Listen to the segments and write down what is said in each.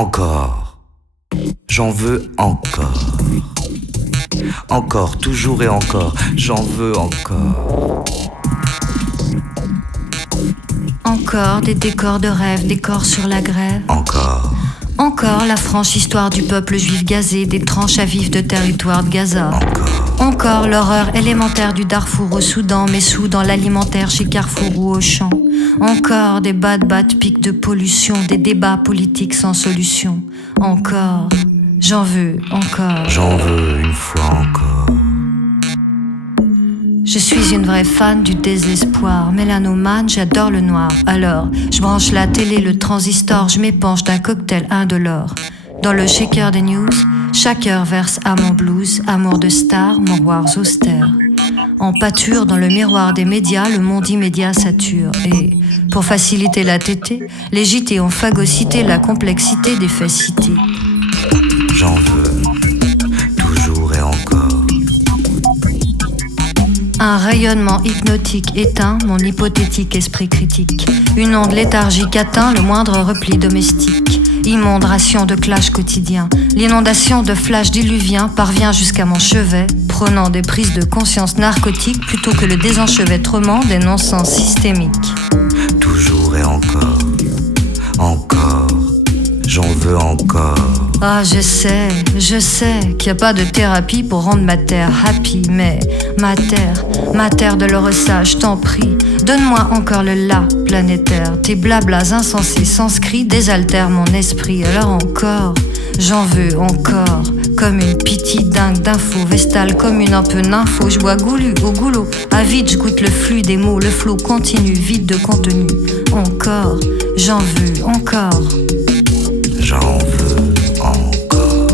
Encore, j'en veux encore. Encore, toujours et encore, j'en veux encore. Encore des décors de rêve, décors sur la grève. Encore. Encore la franche histoire du peuple juif gazé, des tranches à vif de territoire de Gaza. Encore l'horreur élémentaire du Darfour au Soudan, mais sous dans l'alimentaire chez Carrefour ou Auchan. Encore des bad pics de pollution, des débats politiques sans solution. Encore, j'en veux encore. J'en veux une fois encore. Je suis une vraie fan du désespoir, mélanomane, j'adore le noir. Alors, je branche la télé, le transistor, je m'épanche d'un cocktail indolore. Dans le shaker des news, chaque heure verse à mon blues, amour de star, mouroirs austères. En pâture dans le miroir des médias, le monde immédiat sature. Et, pour faciliter la tétée, les JT ont phagocyté la complexité des faits cités. J'en veux, toujours et encore. Un rayonnement hypnotique éteint mon hypothétique esprit critique. Une onde léthargique atteint le moindre repli domestique. Immonde ration de clash quotidien. L'inondation de flash diluvien parvient jusqu'à mon chevet, prenant des prises de conscience narcotiques plutôt que le désenchevêtrement des non-sens systémiques. Toujours et encore. Encore. J'en veux encore. Ah, je sais qu'il n'y a pas de thérapie pour rendre ma terre happy, mais ma terre de l'heureux sage, t'en prie, donne-moi encore le la planétaire. Tes blablas insensés sanscrits désaltèrent mon esprit, alors encore, j'en veux encore. Comme une pitié dingue d'infos vestale, comme une un peu nympho, je bois goulu au goulot. Avide, je goûte le flux des mots, le flot continue, vide de contenu. Encore, j'en veux encore. J'en veux encore.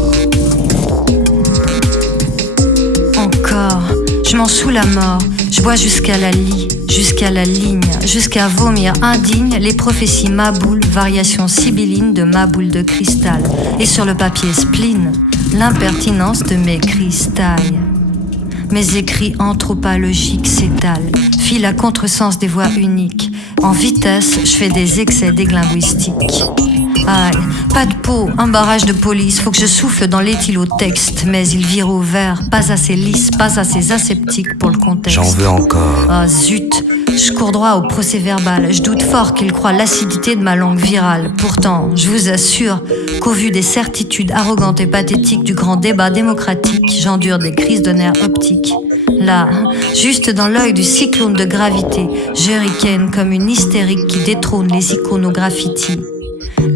Encore, je m'en sous la mort, je bois jusqu'à la lie, jusqu'à la ligne, jusqu'à vomir indigne les prophéties maboules, variations sibyllines de ma boule de cristal. Et sur le papier spleen, l'impertinence de mes cristalles. Mes écrits anthropologiques s'étalent, file à contresens des voix uniques. En vitesse, je fais des excès linguistiques. Aïe, pas de peau, un barrage de police, faut que je souffle dans l'éthylotexte, mais il vire au vert, pas assez lisse, pas assez aseptique pour le contexte. J'en veux encore. Ah zut, je cours droit au procès verbal, je doute fort qu'il croit l'acidité de ma langue virale. Pourtant, je vous assure qu'au vu des certitudes arrogantes et pathétiques du grand débat démocratique, j'endure des crises de nerfs optiques. Là, juste dans l'œil du cyclone de gravité, je ricane comme une hystérique qui détrône les iconograffitis.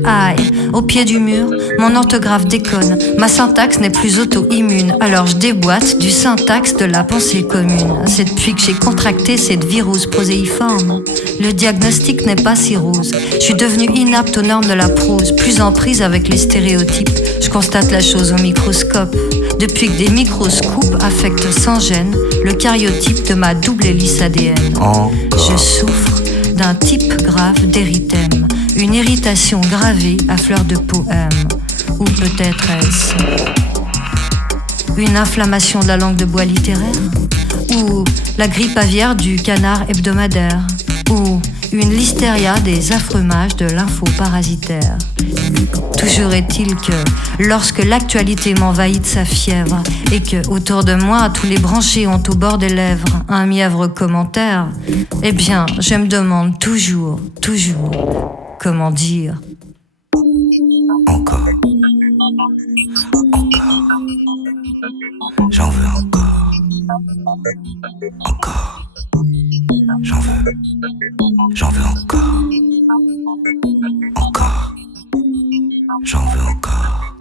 Aïe, au pied du mur, mon orthographe déconne, ma syntaxe n'est plus auto-immune, alors je déboîte du syntaxe de la pensée commune. C'est depuis que j'ai contracté cette virose proséiforme. Le diagnostic n'est pas si rose, je suis devenue inapte aux normes de la prose, plus en prise avec les stéréotypes, je constate la chose au microscope. Depuis que des microscopes affectent sans gêne le karyotype de ma double hélice ADN. Encore. Je souffre d'un type grave d'érythème, une irritation gravée à fleur de poème. Ou peut-être est-ce une inflammation de la langue de bois littéraire? Ou la grippe aviaire du canard hebdomadaire? Ou une listeria des affremages de l'info parasitaire? Toujours est-il que, lorsque l'actualité m'envahit de sa fièvre, et que, autour de moi, tous les branchés ont au bord des lèvres un mièvre commentaire, eh bien, je me demande toujours, comment dire? Encore. Encore. J'en veux encore. Encore. J'en veux. J'en veux encore. Encore. J'en veux encore.